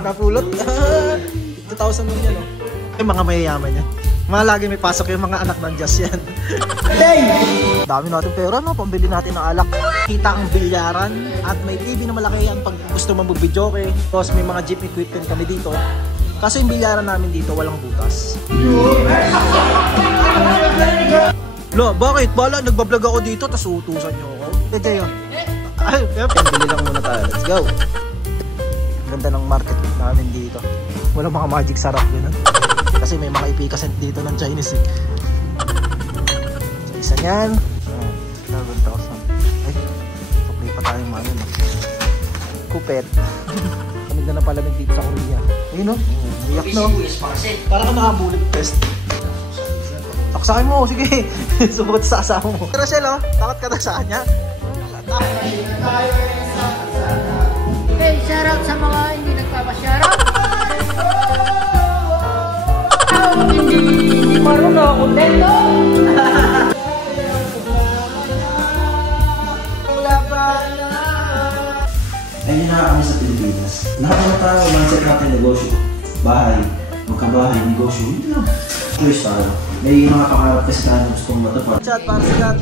Napulot. 2,000 mo yan, no? Yung mga mayayaman yan. Mga lagi may pasok yung mga anak ng Diyos yan. Dami natin pera, no? Pambili natin ng alak. Kita ang bilyaran at may TV na malaki yan pag gusto mo mag-video, okay? Tapos may mga gym equipment kami dito. Kasi yung bilyaran namin dito walang butas. Lo, bakit? Bala, nagbablog ako dito tapos utusan nyo ako. Teka yun. Ay, bili lang muna tayo. Let's go. Ganda ng market namin dito. Walang mga magic sarap yun. Kasi may mga ipikasent dito ng Chinese eh. So, isa yan. 11,000. Ay, supply pa tayong mga yun. Kupet. Kamig na palamig dito sa Korea. Ayun no? Iyak no? Para ka nakabulit test. Taksakin mo, sige. Subot sa asawa mo. Pero siya, takot ka na sa kanya. Hey, shoutout sa mga hindi nagpapa-shoutout. Hindi marunong ako kontento. Ayun na kami sa Pilipinas. Nakakita tayo, mindset natin negosyo. Bahay, magkabahay, negosyo. Hindi lang. Choice tayo. May mga pangarap kasi tayo gusto kong matapad. Chat para sa lahat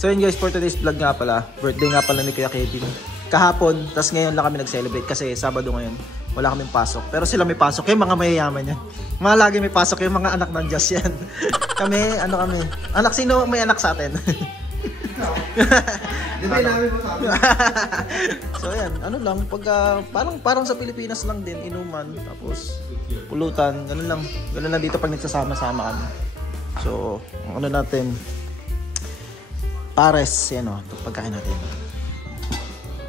So yun guys, for today's vlog nga pala, birthday nga pala ni Kuya Kevin. Kahapon, tas ngayon lang kami nag-celebrate kasi Sabado ngayon. Wala kaming pasok. Pero sila may pasok. Yung mga mayayaman yan. Mga lagi may pasok yung mga anak ng Diyos yan. Kami, ano kami? Anak, sino may anak sa atin? So yan, ano lang, pagka parang sa Pilipinas lang din, inuman, tapos pulutan, ganun lang dito pag nagsasama-sama kami. So, ano natin, pares, yan o, ito pagkain natin.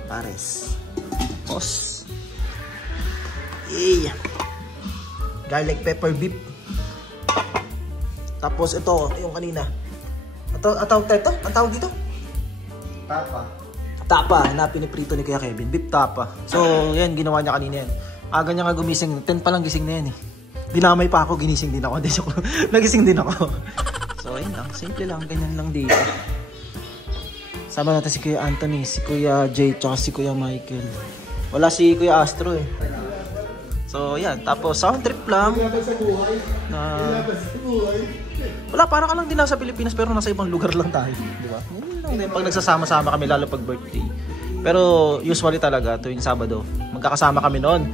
Pares. Os. Garlic pepper beef. Tapos ito, yung kanina. Ang tawag dito? Tapa na piniprito ni Kuya Kevin. Beef tapa. So, yan, ginawa niya kanina yan. Aga niya nga gumising. 10 pa lang gising na yan eh. Dinamay pa ako, ginising din ako. Nagising din ako. So, ayun lang. Simple lang. Ganyan lang dito. Sama natin si Kuya Anthony, si Kuya Jay, tsaka si Kuya Michael. Wala si Kuya Astro eh. So, yan. Tapos, sound trip lang. Wala, parang ka lang din nasa Pilipinas pero nasa ibang lugar lang tayo. Di ba? Pag nagsasama-sama kami, lalo pag birthday. Pero usually talaga, tuwing Sabado, magkakasama kami noon.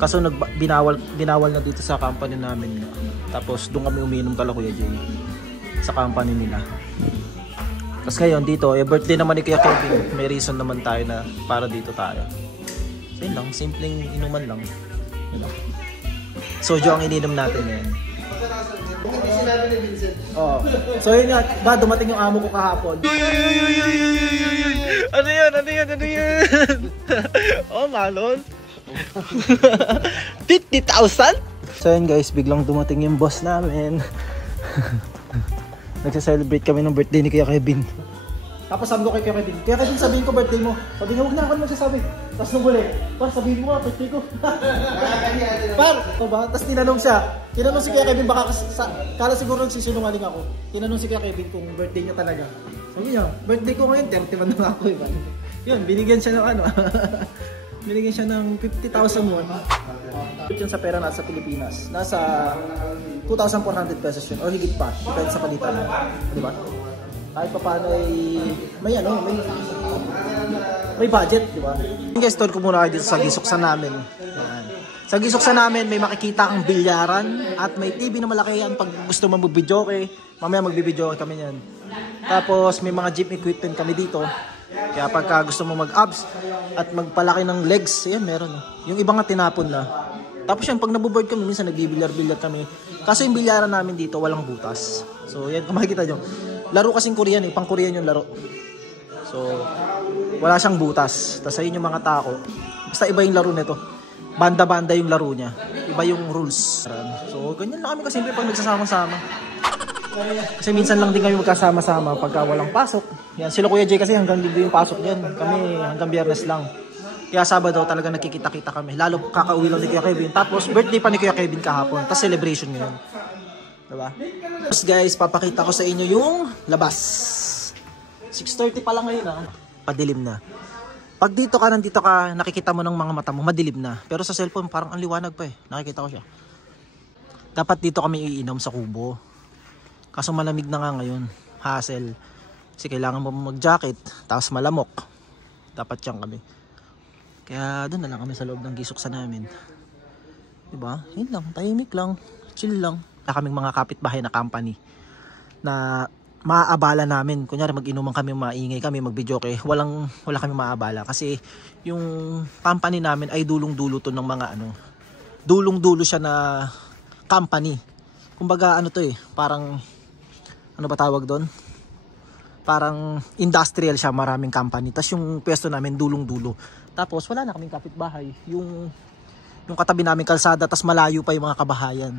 Kaso binawal na dito sa company namin. Tapos doon kami umiinom kala Kuya Jay. Sa company nila. Tapos ngayon dito, birthday naman ni Kuya Kevin. May reason naman tayo na para dito tayo. So yun lang, simpleng inuman lang. Yun lang. Sojo ang ininom natin ngayon. Hindi sinabi ni Vincent. Oh. So yun nga, dumating yung amo ko kahapon. Ano yan? Oh, malon. 50,000? So yun guys, biglang dumating yung boss namin. Nagsa-celebrate kami ng birthday ni Kuya Kevin. Tapos sabi ko kay Kuya Kevin, sabihin ko birthday mo. Sabi niya, huwag na ako magsasabi. Tapos nung huli, sabihin mo nga, birthday ko. Par, ito ba? Tapos tinanong si Kuya Kevin, baka kala siguro nagsisinungaling ako. Tinanong si Kuya Kevin kung birthday niya talaga. Sabi niya, birthday ko ngayon, 31 na ako. Yun, binigyan siya ng ano. Binigyan siya ng 50,000 mo. Yun sa pera nasa Pilipinas. Nasa 2,400 pesos yun. O higit pa. Depende sa palitan. Diba? Kahit pa paano ay may budget, di ba? Guys, tour ko muna kayo dito sa gisuksan namin. Yan. Sa gisuksan namin, may makikita ang bilyaran at may TV na malaki yan pag gusto mo mag-video, okay? Mamaya mag-video kami yan. Tapos may mga gym equipment kami dito. Kaya pagka gusto mo mag-abs at magpalaki ng legs, yan meron. Yung iba nga tinapon na. Tapos yan, pag nabuboard kami, minsan nagbibilyar-bilyar kami. Kasi yung bilyaran namin dito, walang butas. So yan, kung makikita nyo. Laro kasing Korean eh, pang Korean yung laro. So, wala siyang butas. Tapos ayun yung mga tao. Basta iba yung laro nito. Banda-banda yung laro niya. Iba yung rules. So, ganyan lang kami kasimple pag nagsasama-sama. Kasi minsan lang din kami magkasama-sama pagka walang pasok. Yan, sila Kuya Jay kasi hanggang linggo yung pasok niyan. Kami hanggang Biyernes lang. Kaya Sabado talaga nakikita-kita kami. Lalo kakauwi lang ni Kuya Kevin. Tapos birthday pa ni Kuya Kevin kahapon. Tapos celebration ngayon. Diba? Tapos guys, papakita ko sa inyo yung labas. 6:30 pa lang ngayon ah. Padilim na. Pag nandito ka, nakikita mo ng mga mata mo, madilim na. Pero sa cellphone, parang ang liwanag pa eh. Nakikita ko siya. Dapat dito kami iinom sa kubo. Kaso malamig na nga ngayon. Hassle. Kasi kailangan mo mag-jacket, tapos malamok. Dapat yan kami. Kaya doon na lang kami sa loob ng gisoksa namin. Diba? Yun lang, tahimik lang. Chill lang. Na kaming mga kapitbahay na company. Na maaabala namin. Kunyari mag-inuman kami, maingay kami, mag-videoke. Wala kami maaabala. Kasi yung company namin ay dulong-dulo to ng mga ano. Dulong-dulo siya na company. Kumbaga ano to eh. Parang, ano ba tawag doon? Parang industrial siya, maraming company. Tapos yung pwesto namin dulong-dulo. Tapos wala na kaming kapitbahay. Yung katabi namin kalsada, tapos malayo pa yung mga kabahayan.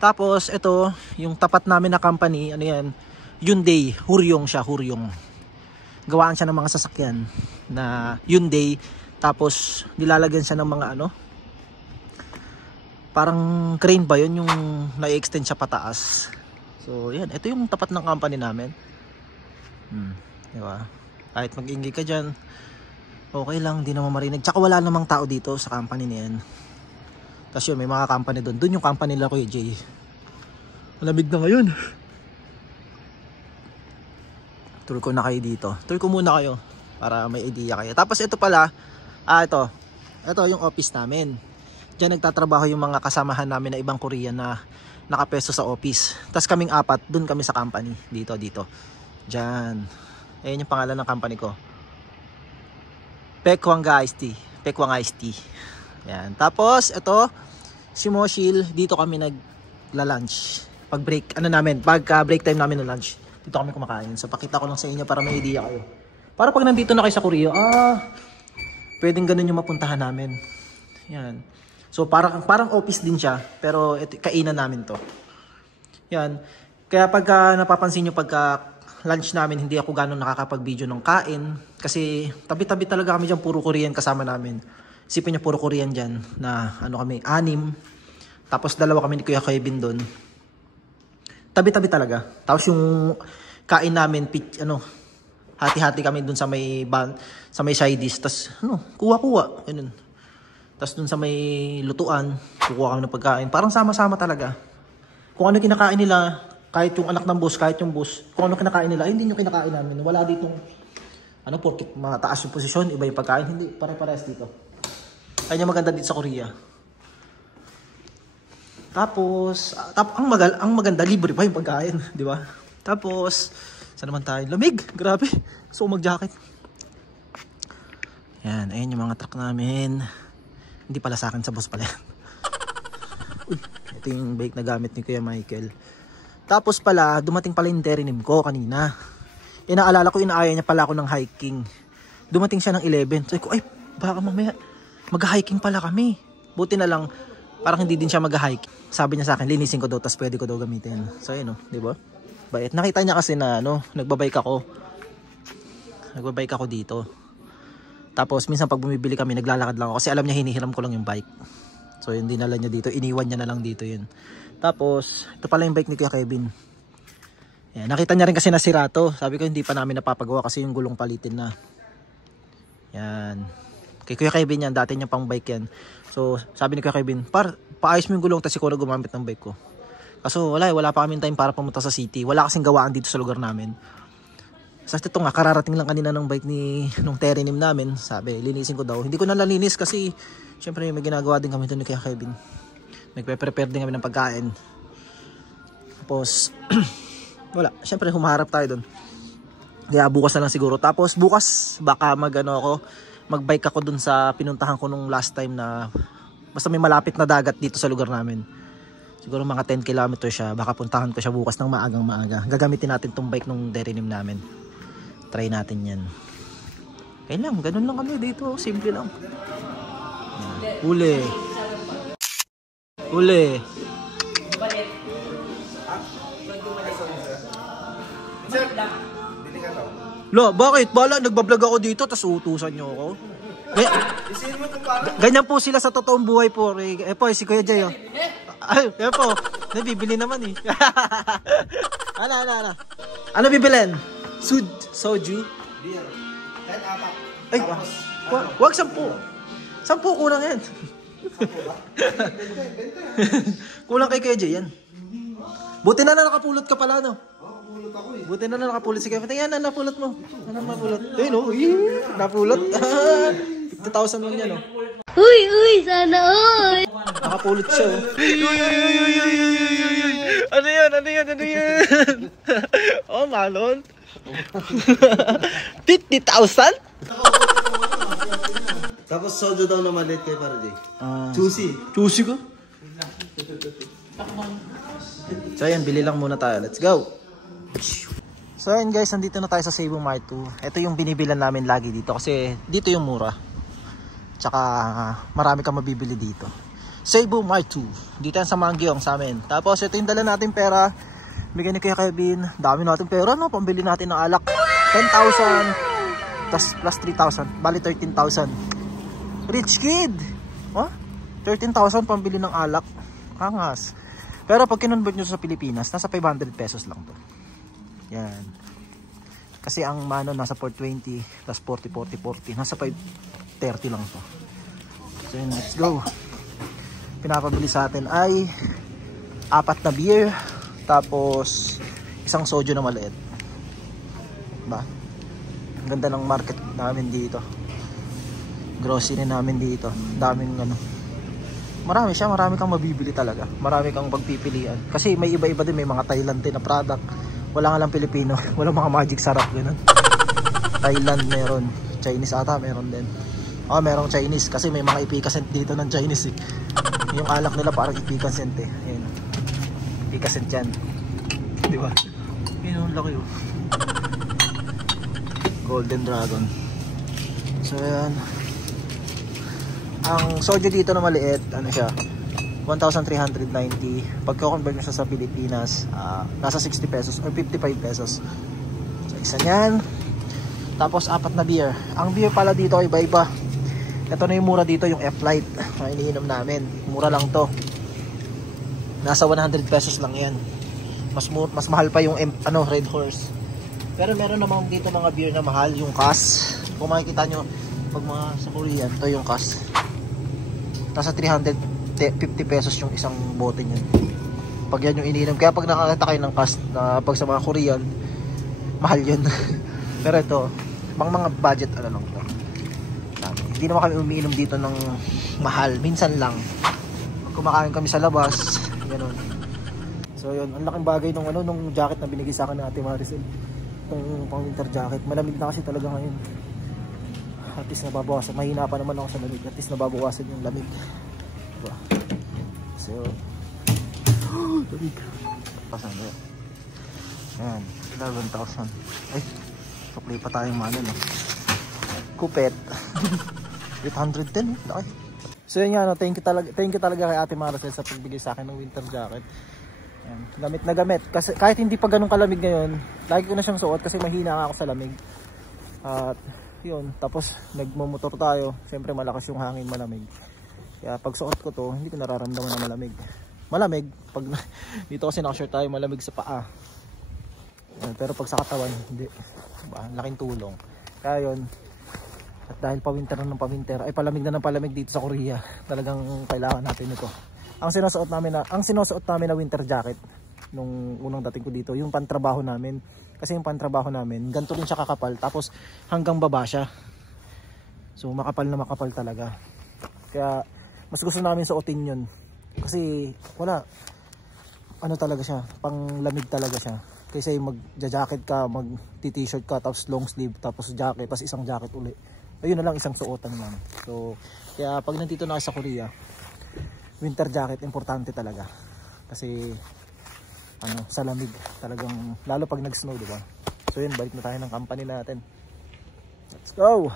Tapos ito, yung tapat namin na company, ano yan? Hyundai, Huryong siya, Huryong. Gawaan siya ng mga sasakyan na Hyundai. Tapos nilalagyan siya ng mga ano, parang crane ba yun, yung na-extend siya pataas. So yan, ito yung tapat ng company namin. Diba? Kahit mag-ingay ka dyan, okay lang, di naman marinig. Tsaka wala namang tao dito sa company niyan. Tapos yun, may mga company doon. Doon yung company nila Kuya Jay. Malamig na ngayon. Tour ko na kayo dito. Tour ko muna kayo para may idea kayo. Tapos ito pala, ito yung office namin. Diyan nagtatrabaho yung mga kasamahan namin na ibang Korean na nakapeso sa office. Tapos kaming apat, doon kami sa company. Dito. Diyan. Ayan yung pangalan ng company ko. Pekwang Iced Tea. Pekwang Iced Tea. Yan. Tapos ito, si Moshil, dito kami nagla-lunch. Pag break, pagka break time namin ng lunch, dito kami kumakain. So pakita ko lang sa inyo para may idea kayo. Para pag nandito na kayo sa Korea, pwedeng ganun yung mapuntahan namin. Yan. So parang office din siya, pero kainan namin to. Yan. Kaya pagka napapansin nyo pagka lunch namin, hindi ako gano'n nakakapag-video ng kain. Kasi tabi-tabi talaga kami dyan, puro Korean kasama namin. Isipin nyo, puro Korean dyan na ano kami, 6. Tapos 2 kami ni Kuya Kevin doon. Tabi-tabi talaga. Tapos yung kain namin, hati-hati kami doon sa may side dish. Tapos kuha-kuha. Ganun. Tapos doon sa may lutuan, kukuha kami ng pagkain. Parang sama-sama talaga. Kung ano kinakain nila, kahit yung anak ng boss, kahit yung boss, kung ano kinakain nila, hindi yung kinakain namin. Wala ditong, porkit mataas yung posisyon, iba yung pagkain. Hindi, pare-parehas dito. Kaya maganda dito sa Korea. Tapos, ang maganda, libre pa yung pagkain. Di ba? Tapos, saan naman tayo? Lamig! Grabe! Gusto ko mag-jacket. Yan, ayun yung mga truck namin. Hindi pala sa akin, sa boss pala. Ito yung bike na gamit ni Kuya Michael. Tapos pala, dumating pala yung denim ko kanina. Inaalala ko, inaaya niya pala ako ng hiking. Dumating siya ng 11. Sabi ko, ay, baka mamaya mag-hiking pala kami. Buti na lang, parang hindi din siya mag-hike. Sabi niya sa akin, linisin ko daw, tapos pwede ko daw gamitin. So, yun, di ba? Bait. Nakita niya kasi na, nagbabike ako. Nagbabike ako dito. Tapos, minsan pag bumibili kami, naglalakad lang ako. Kasi alam niya, hinihiram ko lang yung bike. So, yun, dinala niya dito. Iniwan niya na lang dito yun. Tapos, ito pala yung bike ni Kuya Kevin. Yan, nakita niya rin kasi nasira to. Sabi ko, hindi pa namin napapagawa kasi yung gulong palitin na. Yan. Kay Kuya Kevin yan, dati niya pang bike yan. So, sabi ni Kuya Kevin, paayos mo yung gulong, tapos ikaw na gumamit ng bike ko. Kaso wala pa kaming time para pumunta sa city. Wala kasing gawaan dito sa lugar namin. Sa ito nga, kararating lang kanina ng bike nung Terinim namin. Sabi, linisin ko daw. Hindi ko na nalinis kasi, syempre may ginagawa din kami doon ni Kuya Kevin. Nagpe-prepare din kami ng pagkain. Tapos, wala. Syempre, humaharap tayo doon. Kaya bukas na lang siguro. Tapos, bukas, baka magbike ako doon sa pinuntahan ko nung last time na, basta may malapit na dagat dito sa lugar namin. Siguro mga 10 kilometers siya. Baka puntahan ko siya bukas ng maagang maaga. Gagamitin natin tong bike nung Terinim namin. Try natin yan. Kaya lang, ganun lang kami dito. Simple lang. Uli. Lo, bakit? Bala, nagbablog ako dito, tas utusan nyo ako. Ganyan po sila sa totoong buhay po. Po, si Kuya Jay, oh. Ay, po. Nabibili naman eh. Ano bibilin? Soju? Beer. 10 atak. Ay, tapos Wag 10. 10 kulang yan. Kulang kay KJ yan. Buti na nakapulot ka pala, no? Buti na nakapulot. Sige, pati yan, napulot mo. Ano napulot? Ayun, no? Napulot. 50,000 lang yan, no? Uy, sana all! Nakapulot siya, oh. Ano yan? Oh, malon. 50,000? Tapos sojo daw na maliit kay para Jay. Juicy. Juicy ko? So ayan, bili lang muna tayo. Let's go! So ayan guys, nandito na tayo sa Cebu Mart 2. Ito yung binibilan namin lagi dito kasi dito yung mura. Tsaka marami kang mabibili dito. Cebu Mart 2. Dito yan sa Mangyong sa amin. Tapos ito yung dala natin pera. Bigyan ni Kuya Kevin. Dami natin pera, no? Pambili natin ng alak. 10,000. Tas plus 3,000. Bali 13,000. Rich kid! Oh? 13,000 pambili ng alak. Angas. Pero pag kinonvert nyo sa Pilipinas, nasa 500 pesos lang to. Yan. Kasi ang mano nasa 420, tas 40. Nasa 530 lang to. So yun, let's go. Pinapabili sa atin ay 4 na beer, tapos isang soju na maliit. Diba? Ang ganda ng market namin dito. Grocery namin dito. Daming ano. Marami siya, marami kang mabibili talaga. Marami kang pagpipilian. Kasi may iba-iba din, may mga Thailand din na product. Wala nga lang Pilipino. Walang mga magic sarap ganun. Thailand meron. Chinese ata meron din. Oh, merong Chinese kasi may mga ipikasent dito ng Chinese eh. Yung alak nila parang ipikasent eh. Ayun. Ipikasent yan. Di ba? Ayun, ang laki oh. Golden Dragon. So yan. Ang soju dito na maliit, ano siya, 1,390. Pagka-convert mo siya sa Pilipinas, nasa 60 pesos or 55 pesos. So isa yan. Tapos 4 na beer. Ang beer pala dito ay iba-iba. Ito na yung mura dito, yung F-Light na iniinom namin. Mura lang to. Nasa 100 pesos lang yan. Mas mahal pa yung Red Horse. Pero meron namang dito mga beer na mahal, yung Cass. Kung makikita nyo, pag mga sa Korean, ito yung Cass. Nasa 350 pesos yung isang bote nyo. Pag yan yung iniinom. Kaya pag nakakita kayo ng Cass, na pag sa mga Korean, mahal yun. Pero ito, mga budget ano lang to. Hindi naman kami umiinom dito ng mahal. Minsan lang. Pag kumakain kami sa labas, gano'n. So yun, ang laking bagay nung jacket na binigay sa akin ng Ate Maricel. Itong pang winter jacket. Malamig na kasi talaga ngayon. At least nababawasan. Mahina pa naman ako sa lamig. At least nababawasan yung lamig. Diba? So, lamig. Pasan na yun. Ayan, 11,000. Ay, supply pa tayong mano, no? Kupet. 810, laki. So yun nga, no? Thank you talaga kay Ate Maricel sa pagbigay sa akin ng winter jacket. Ayan, gamit na gamit. Kasi kahit hindi pa ganun kalamig ngayon, lagi ko na siyang suot kasi mahina ako sa lamig. At yun, tapos nagmumotor tayo, syempre malakas yung hangin, malamig. Kaya pag suot ko to, hindi ko nararamdaman na malamig. Malamig, pag dito kasi naka-short tayo, malamig sa paa. Pero pag sa katawan, hindi. Diba? Laking tulong. Kaya yun, at dahil pa-winter na ng pa-winter, ay palamig na ng palamig dito sa Korea. Talagang kailangan natin ito. Ang sinusuot namin na winter jacket nung unang dating ko dito, yung pantrabaho namin. Kasi yung pantrabaho namin, ganito rin siya kakapal, tapos hanggang baba siya. So makapal na makapal talaga. Kaya mas gusto namin suotin yun. Kasi wala, ano talaga siya, pang lamig talaga siya. Kasi mag-jacket ka, mag-t-shirt ka, tapos long sleeve, tapos jacket, tapos isang jacket uli. Ayun na lang, isang suotan lang. So kaya pag nandito na sa Korea, winter jacket importante talaga. Kasi ano, sa lamig talagang, lalo pag nag-snow, diba? So yun, balik na tayo ng company natin. Let's go!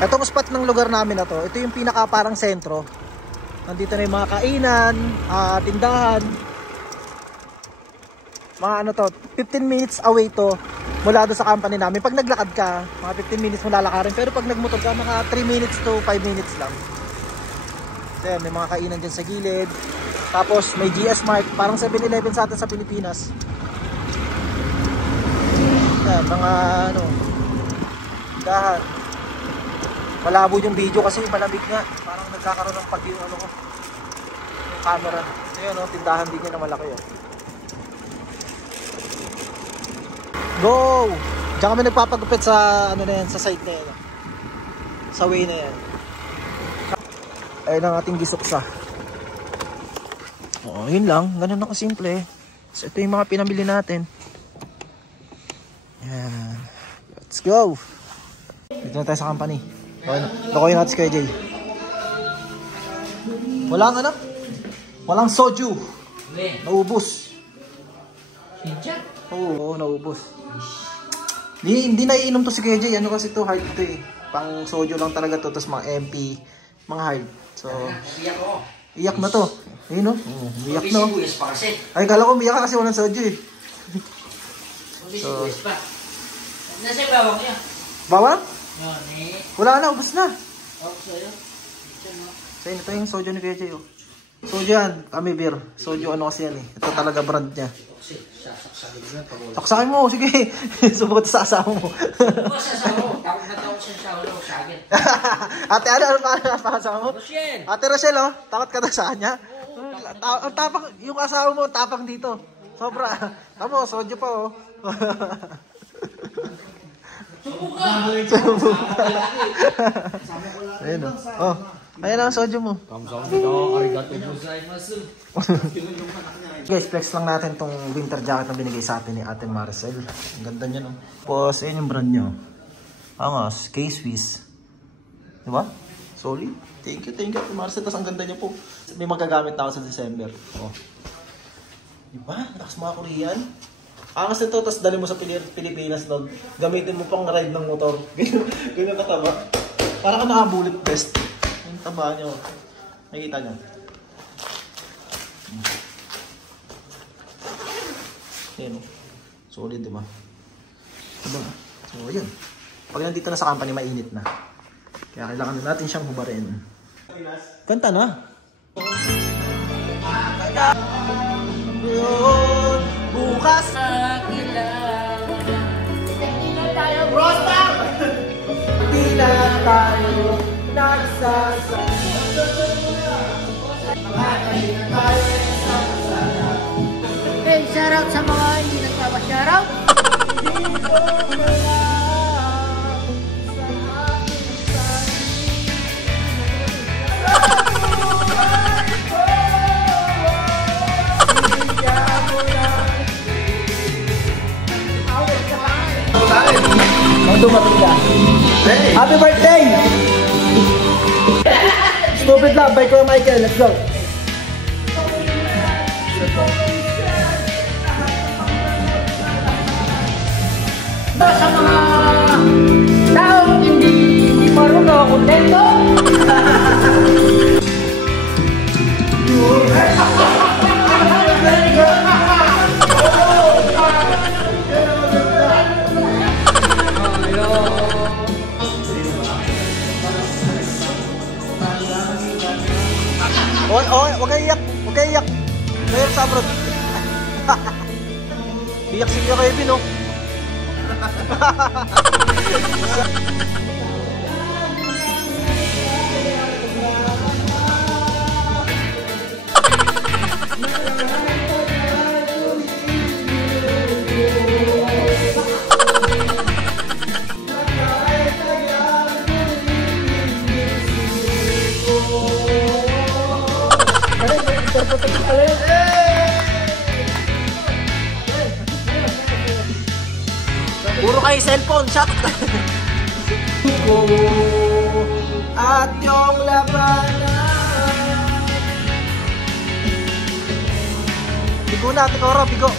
Etong spot ng lugar namin na to, ito yung pinaka parang sentro. Nandito na yung mga kainan, tindahan. Mga ano to, 15 minutes away to mula doon sa company namin. Pag naglakad ka, mga 15 minutes mo lalakarin. Pero pag nagmotor ka, mga 3 minutes to 5 minutes lang. So yan, may mga kainan dyan sa gilid. Tapos may GS Mart, parang 7-Eleven sa atin sa Pilipinas. Yan, mga ano, Tindahan. Malabo yung video kasi malamig nga. Parang nagkakaroon ng pag yung ano ko. Yung camera. Ayun o, tindahan din niya na malaki o. Go! Diyan kami nagpapagupit sa ano na yan, sa site na yan. Sa way na yan. Ayun ang ating gisoksa. Oo, yun lang. Ganun na kasimple. So ito yung mga pinamili natin. Yan. Let's go! Dito na tayo sa company. Lokoyin natin si KJ. Walang ano? Walang soju. Naubos. Oo, naubos. Hindi na iinom to si KJ. Ano kasi to, hard to eh. Pang soju lang talaga to. Tapos mga MP, mga hard. So, iyak na to. Ayun no? Iyak na. Ay, kala ko umiyak kasi walang soju eh. So, nasa bawang niya. bawang? Eh. Wala na, ubos na. Sa'yo. So, ito yung soju ni KJ oh. Soju yan, kami beer. Soju ano kasi yan eh. Ito talaga brand niya. Saksakin mo, sige. Subukot sa asawa mo. Ako sa asawa. Takot na takot sa asawa ko sa akin. Ate, ano pa asawa mo? Rochelle. Ate Rochelle, oh. Takot ka na sa kanya? Ang tapang, yung asawa mo, tapang dito. Sobra. Tamo, soju pa, oh. Subukan. Ayun, oh. Oh. Ayan ang soju mo. Guys, flex lang natin tong winter jacket na binigay sa atin ni Ate Maricel. Ang ganda niya, no? Tapos, ayun yung brand nyo. Angas, K-Swiss. Diba? Solid. Thank you, Ate Maricel. Tapos ang ganda niya po. May magagamit na ako sa December. Oh. Diba? Lakas mga Korean. Angas nito, tapos dali mo sa Pilipinas doon. Gamitin mo pang ride ng motor. Ganyan kataba. Para ka naka-bullet vest. Yung taba nyo. Nakikita nyo. Ayan o. Solid, diba? Diba? So, yun. Pag nandito na sa company, mainit na. Kaya kailangan natin siyang hubarin. Kanta na. Bukas Hindi na tayo. di na tayo nagsasama. Hey, shoutout sa mga hindi nagpapa-shoutout. Dumating ka. Happy birthday! Stupid love by Kuya Michael. Let's go. Sa mga taong hindi marunong kontento. Oy, wag kayo iyak. Wag kayo iyak. Ngayon sa abroad. Iyak si Kuya Kevin, oh. Puro kayo cellphone, shot. At yung labanan. Bigo na, Ate Cora, bigo.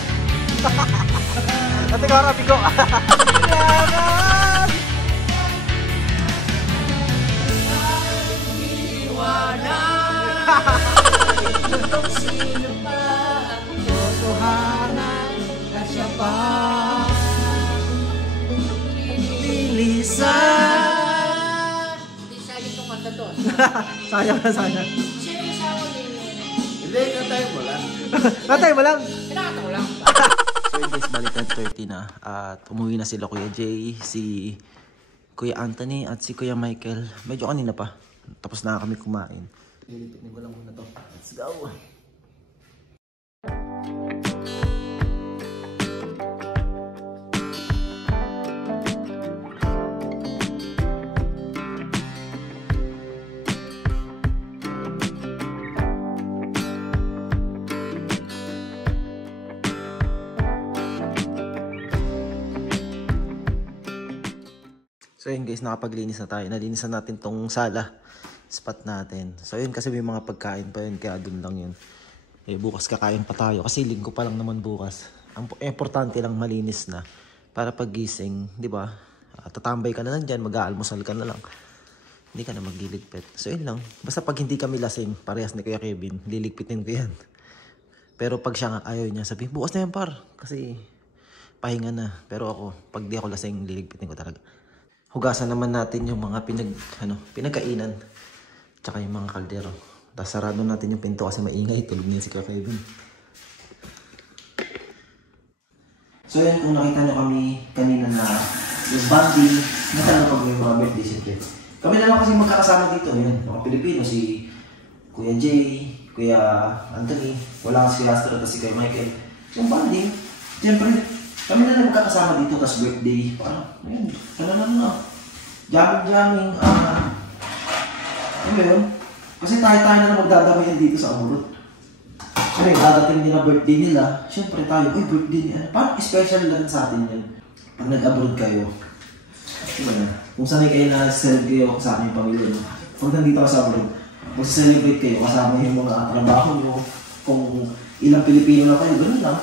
Ate Cora, bigo. Laban. Kung sino pa ang totohanan na siya pa. Hindi sayang itong kanta to. Sayang na, sayang. Sino yung asawa ni... Hindi, kantayin mo lang. Natay mo lang. Kinakanta ko lang. So yun guys, balik 30 na. At umuwi na sila Kuya Jay, si Kuya Anthony at si Kuya Michael. Medyo kanina pa. Tapos na kami kumain. Lilipitin ko lang muna to. Let's go! So yun guys, nakapaglinis na tayo. Nalinisan natin tong sala. Spot natin. So yun kasi may mga pagkain pa yun. Kaya dun lang yun. Eh bukas kakain pa tayo. Kasi linggo pa lang naman bukas. Ang importante lang malinis na. Para paggising, di ba? Tatambay ka na lang dyan. Mag-aalmusal ka na lang. Hindi ka na magliligpit. So yun lang. Basta pag hindi kami lasing, parehas ni Kuya Kevin, liligpitin ko yan. Pero pag siya nga ayaw niya, sabihin, bukas na yan par. Kasi pahinga na. Pero ako, pag di ako lasing, liligpitin ko talaga. Hugasan naman natin yung mga pinagkainan. Tsaka yung mga kaldero. Tapos sarado natin yung pinto kasi maingay. Tulog niya si Kuya Kevin. So yan, kung nakita nyo kami kanina na yung bonding, nakita pag may mga birthday siyempre. Kami na lang kasi magkakasama dito. Yan, mga Pilipino, si Kuya Jay, Kuya Anthony, wala kasi si Astro at si Kuya Michael. Yung bonding, siyempre, kami na lang magkakasama dito, tapos birthday. Parang, ayun, na. Jamming, ano ba yun? Kasi tayo na lang magdadamayan dito sa Amurot. Kasi dadating din na birthday nila, syempre tayo, uy, birthday niya. Parang special lang sa atin yun. Pag nag-abroad kayo, kung sanay kayo na celebrate kayo kasama yung pamilya nyo. Pag nandito ka sa abroad, mag-celebrate kayo kasama yung mga trabaho nyo. Kung ilang Pilipino na kayo, gano'n lang.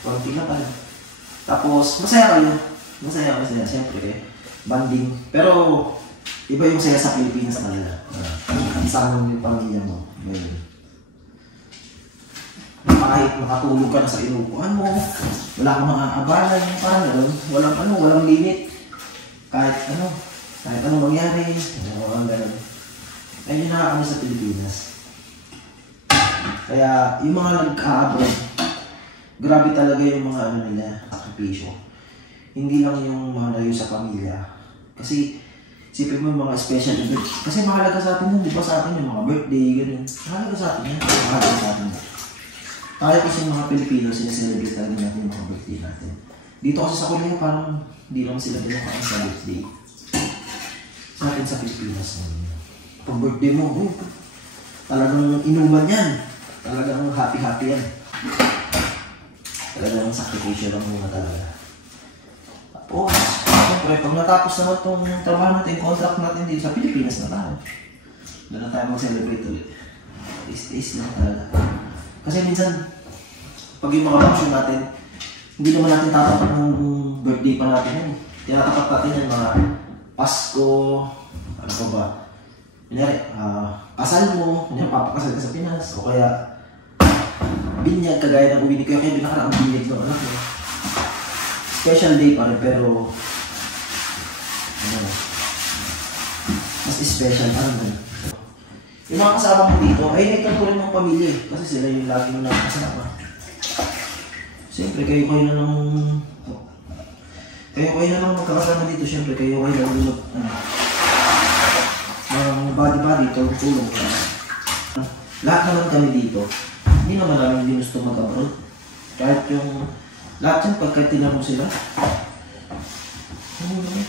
Konti na pala. Tapos, masaya kayo. Masaya. Siyempre, banding. Pero, iba yung saya sa Pilipinas na nila. Isama mo yung pamilya mo. Kahit makatulog ka na sa inupuan mo, wala kang mga abalan, parang gano'n. Walang limit. Kahit ano mangyari, walang gano'n. Ayun yung nakakami sa Pilipinas. Kaya, yung mga nag-abroad, grabe talaga yung mga nila, sakripisyo. Hindi lang yung mga layo sa pamilya. Kasi, isipin mo yung mga special event. Kasi mahalaga sa atin yun, di ba sa atin yung mga birthday, gano'n. Mahalaga sa atin yun. Mahalaga sa atin yun. Tayo kasi yung mga Pilipino, sinaselebrate talaga natin yung mga birthday natin. Dito kasi sa Korea, parang hindi lang sila binakain sa birthday. Sa atin sa Pilipinas, pag birthday mo, talagang inuman yan. Talagang happy-happy yan. Talagang sakripisyo lang muna talaga. Tapos, siyempre, pag natapos naman itong trabaho natin, contract natin dito sa Pilipinas na tayo. Doon na tayo mag-celebrate ulit. Taste lang talaga. Kasi minsan, pag yung mga function natin, hindi naman natin tatapat ng birthday pa natin yan. Tinatapat natin yung mga Pasko, ano pa ba? Kunyari, kasal mo, kunyari papakasal ka sa Pinas, o kaya binyag, kagaya ng uwi ni Kuya Kevin, nakaraang binyag ng anak mo. Special day pa rin, pero mas special naman. Yung mga kasama mo dito, ay naitang ko rin ng pamilya eh. Kasi sila yung lagi mo nakakasama. Siyempre, kayo na lang magkakasama dito. Siyempre, kayo na lang ng body-body, tulong. Lahat naman kami dito, hindi naman namin ginusto mag-abroad. Kahit yung lahat yan, pagka tinanong sila,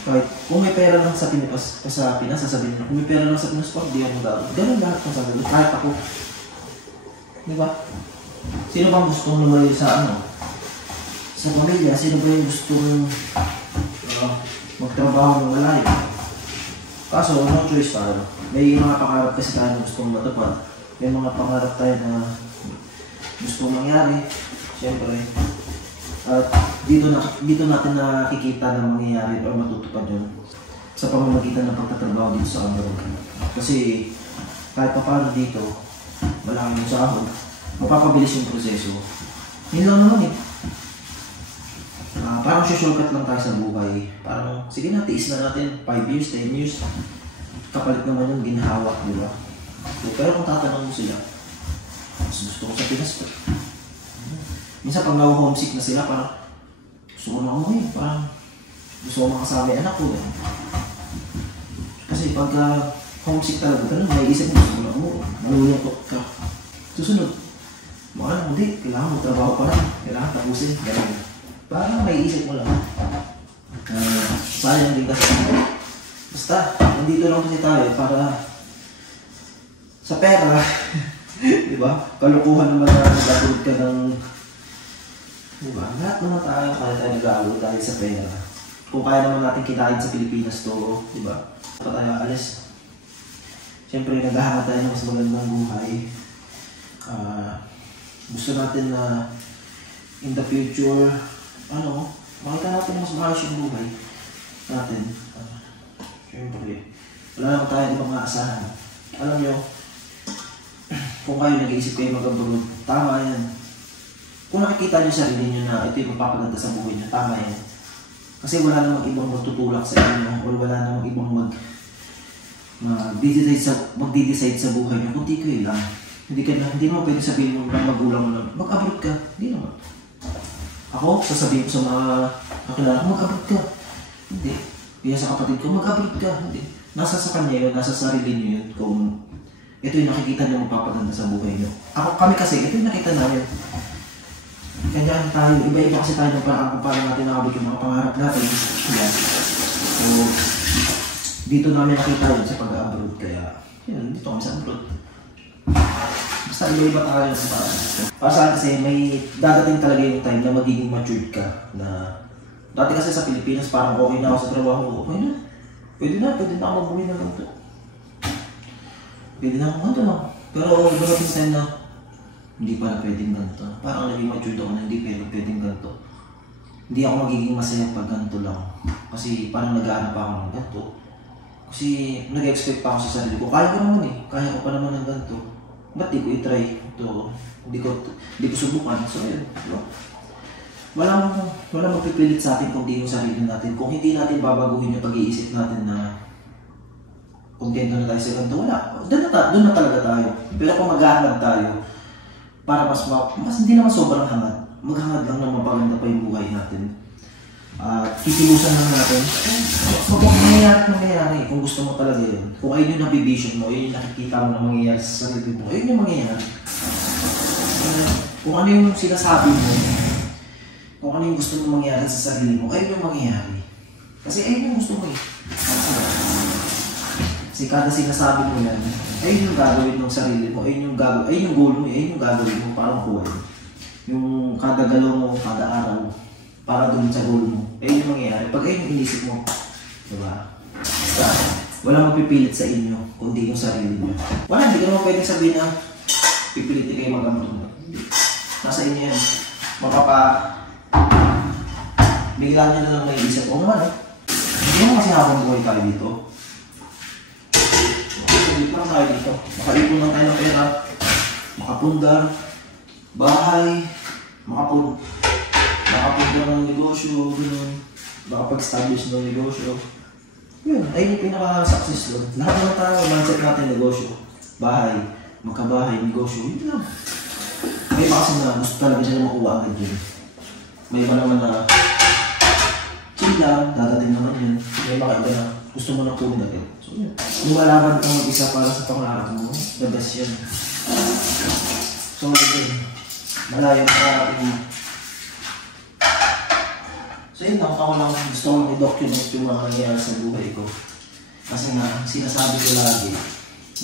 kahit kung may pera lang sa Pinas, sasabihin na, kung may pera lang sa Pinas, di ako mag-abroad. Ganun lahat ng sasabihin, kahit ako. Di ba? Sino bang gustong lumayo sa sa pamilya? Sino ba yung gustong magtrabaho ng malayo? Kaso, no choice tayo. May mga pangarap kasi tayo na gustong matupad. May mga pangarap tayo na gustong mangyari. Siyempre, at dito natin nakikita na mangyayari o matutupad yun sa pamamagitan ng pagtatrabaho dito sa Amurot. Kasi kahit pa paano dito, malaki yung sahod, mapapabilis yung proseso. Yun lang naman eh. Parang shortcut lang tayo sa buhay. Parang, sige na, tiis na natin 5 years, 10 years. Kapalit naman yung ginhawa, di ba? Pero kung tatanong mo sila, mas gusto ko sa Pinas ko. Minsan pag na-homesick na sila, parang gusto ko na umuwi. Parang Gusto ko makasama yung anak ko eh. Kasi pagka homesick talaga, ganun, may isip mo, gusto mo lang mo, malulungkot ka. Susunod, baka hindi, kailangan mo trabaho pa rin, kailangan tapusin, ganun. Parang may isip mo lang. Sayang din kasi. Basta, nandito lang kasi tayo para sa pera. Diba? Kalukuhan naman na nagagod ka ng... Diba? Lahat naman tayo, kaya tayo nag-aawal dahil sa pera. Kung kaya naman natin kinain sa Pilipinas to, diba? Pa tayo alis. Siyempre, naghahanap tayo ng mas magandang buhay. Gusto natin na in the future, makita natin mas maayos yung buhay natin. Siyempre, wala naman tayo ibang aasahan. Alam nyo, kung kayo nag-iisip kayo mag-abroad, tama yan. Kung nakikita nyo sarili nyo na ito yung magpapaganda sa buhay nyo, tama yan. Kasi wala namang ibang magtutulak sa inyo o wala namang ibang mag-decide sa buhay nyo, kundi kayo lang. Hindi mo pwede sabihin mo ng magulang mo lang, mag-abroad ka. Hindi naman. Ako, sasabihin ko sa mga kakilala ko, mag-abroad ka. Hindi. Kaya sa kapatid ko, mag-abroad ka. Hindi. Nasa sa kanya yun, nasa sarili nyo yun. Kung ito yung nakikita nyo magpapaganda sa buhay nyo. Kami kasi, ito yung nakita namin. Kaya tayo, iba-iba kasi tayo ng parang kung paano natin nakabot yung mga pangarap natin. Yan. So, dito namin nakita yun sa pag-abroad. Kaya, yun, dito kami sa abroad. Basta iba-iba tayo sa parang. Para sa akin kasi, may dadating talaga yung time na magiging matured ka. Na, dati kasi sa Pilipinas, parang okay na ako sa trabaho ko. Okay na. Pwede na ako mabuhay na ganito. Pwede na ako ganito na. Pero darating sa time na, hindi pala pwedeng ganito. Parang naging matured ako na hindi pwedeng ganito. Hindi ako magiging masaya pag ganito lang. Kasi parang nag-aanap ako ng ganito. Kasi nag-expect pa ako sa sarili ko. Kaya ko naman eh. Kaya ko pa naman ng ganito. Ba't di ko i-try ito? Hindi ko subukan. So yun. No? Walang magpipilit sa atin kung di yung sarili natin. Kung hindi natin babaguhin yung pag-iisip natin na kontento na tayo sa ganito, wala. Doon na talaga tayo. Pero kung maghahanap tayo, para mas hindi naman sobrang hangad. Maghangad lang na mapaganda pa yung buhay natin. Titilusan lang natin. Huwag mangyayari kung gusto mo talaga yun. Kung ayun yung nabivision mo, ayun yung nakikita mo na mangyayari sa sarili mo, ayun yung mangyayari. Kung ano yung sinasabi mo, kung ano yung gusto mo mangyayari sa sarili mo, ayun yung mangyayari. Kasi ayun yung gusto mo eh. Kasi kada sinasabi mo yan, ayun yung gagawin ng sarili mo, ayun yung goal mo, ayun yung gagawin mo para makuha yun. Yung kada galaw mo, kada araw, para dun sa goal mo, ayun yung mangyayari. Pag ayun yung inisip mo, diba? Basta, walang mapipilit sa inyo, kundi yung sarili nyo. Hindi ka naman pwedeng sabihin na pipilitin kayo mag-amot. Nasa inyo yan. Bigla nyo na lang may isip. O naman eh. Hindi mo kasi habang buhay tayo dito. Hindi lang tayo dito. Makaipon lang tayo ng pera. Makapundar. Bahay. Makapundar ng negosyo. Ganun. Makapag-establish ng negosyo. Yun. Ayun yung pinaka-success doon. Lahat naman tayo. Mindset natin negosyo. Bahay. Magkabahay. Negosyo. Yun lang. May iba kasi na gusto talaga siya na makuha agad yun. May iba naman na chill lang, dadating naman yun. May mga iba na gusto mo na kunin agad. So yun. Lumalaban kang mag-isa para sa pangarap mo, the best yun. So yun. Malayo pa ating... So yun, ako lang gusto kong i-document yung mga nangyayari sa buhay ko. Kasi nga, sinasabi ko lagi,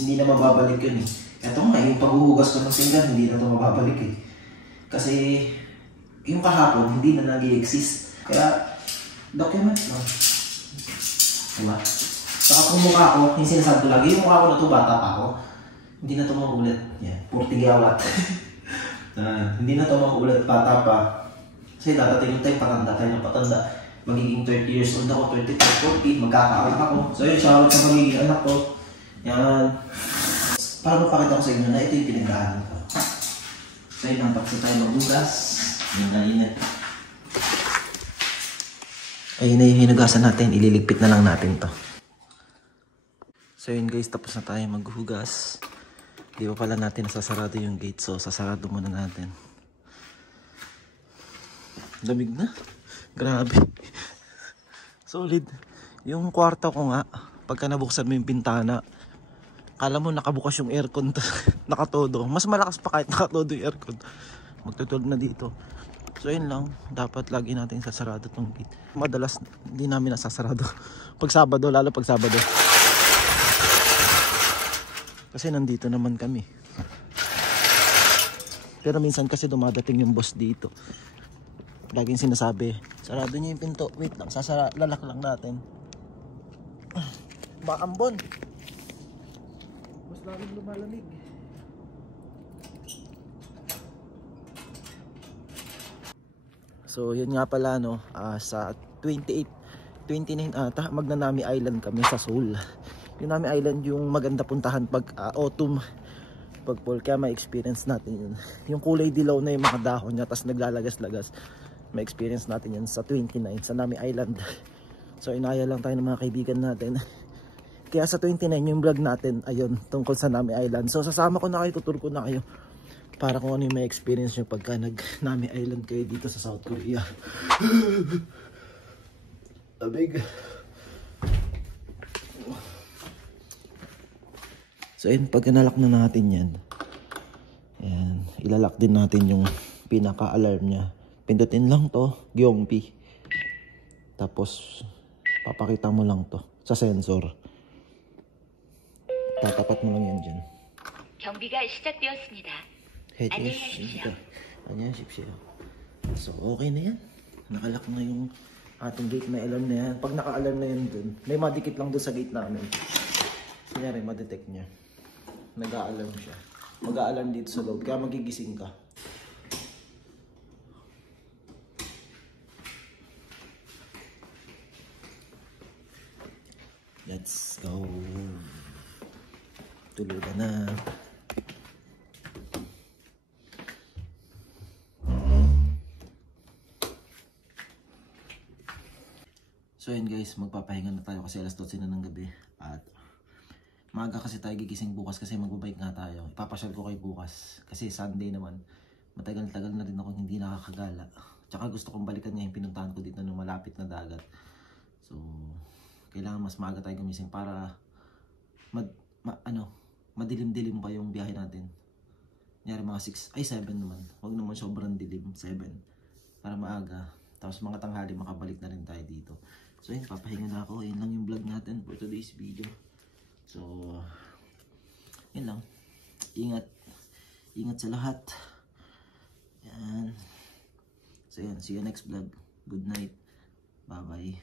hindi na mababalik yun eh. Ito nga, yung paghuhugas ko ng pinggan, hindi na ito mababalik eh. Kasi yung kahapon, hindi na nag-i-exist. Kaya, document lang. Diba? Saka kung mukha ko, yung sinasabi ko lagi, yung mukha ko na ito, bata pa ako, hindi na ito magulit. Yan, purtigawat. Hindi na ito magulit, bata pa. Kasi dadating yung time, patanda tayo ng patanda. Magiging 30 years old ako, 35, 40, magkakaanak ako. So yun, shoutout sa magiging anak ko. Yan. Para mapakita ko sa inyo na ito yung pinagdaanan ko. So yun, tapos tayo magbugas. Yun na init. Ayun na yung hinugasan natin. Ililigpit na lang natin to. So yun guys, tapos na tayo maghugas. Di pa pala natin nasasarado yung gate. So sasarado muna natin. Lamig na. Grabe. Solid. Yung kwarto ko nga, pagka nabuksan mo yung pintana, kala mo nakabukas yung aircon, nakatodo. Mas malakas pa kahit nakatodo yung aircon. Magtutulog na dito. So yun lang, dapat lagi natin sasarado tong gate. Madalas hindi namin nasasarado pag Sabado, lalo pag Sabado. Kasi nandito naman kami. Pero minsan kasi dumadating yung boss dito. Laging sinasabi, sarado niyo yung pinto. Wait lang, lalak lang natin. Maambon. Mas lalong lumalamig. So yun nga pala no, sa 29 ata, Magnanami Island kami sa Seoul. Yung Nami Island yung maganda puntahan pag autumn, pag fall, kaya may experience natin yun. Yung kulay dilaw na yung mga dahon niya, tas naglalagas-lagas, may experience natin yan sa 29 sa Nami Island. So inaya lang tayo ng mga kaibigan natin. Kaya sa 29 yung vlog natin, ayun, tungkol sa Nami Island. So sasama ko na kayo, tutur ko na kayo para kung ano yung may experience nyo pagka nag-Nami Island kayo dito sa South Korea. Abig. So ayun, pagka nalak na natin yan, ayan, ilalak din natin yung pinaka-alarm niya. Pindutin lang to, Gyeongpi. Tapos, papakita mo lang to sa sensor. Tatapat mo lang yan dyan. 경비가 시작되었습니다. 안녕하십시오. So, okay na yan. Nakalak na yung ating gate, may alarm na yan. Pag naka-alarm na yan dun, may madikit lang dun sa gate namin. Kunyari, madetect niya. Nag-a-alarm siya. Mag-a-alarm dito sa loob, kaya magigising ka. Let's go. Tulugan na. So yun guys, magpapahinga na tayo kasi alas 12 na ng gabi. At maaga kasi tayo gigising bukas kasi magbabike nga tayo. Ipapasyal ko kayo bukas kasi Sunday naman. Matagal-tagal na rin ako hindi nakakagala. Tsaka gusto kong balikan nga yung pinuntahan ko dito ng malapit na dagat. So kailangan mas maaga tayo gumising para madilim-dilim pa yung biyahe natin. Nyari mga 7 naman. Huwag naman sobrang dilim, 7. Para maaga. Tapos mga tanghali makabalik na rin tayo dito. So yun, papahinga na ako. Yun lang yung vlog natin for today's video. So, yun lang. Ingat. Ingat sa lahat. Yan. So yun, see you next vlog. Good night. Bye-bye.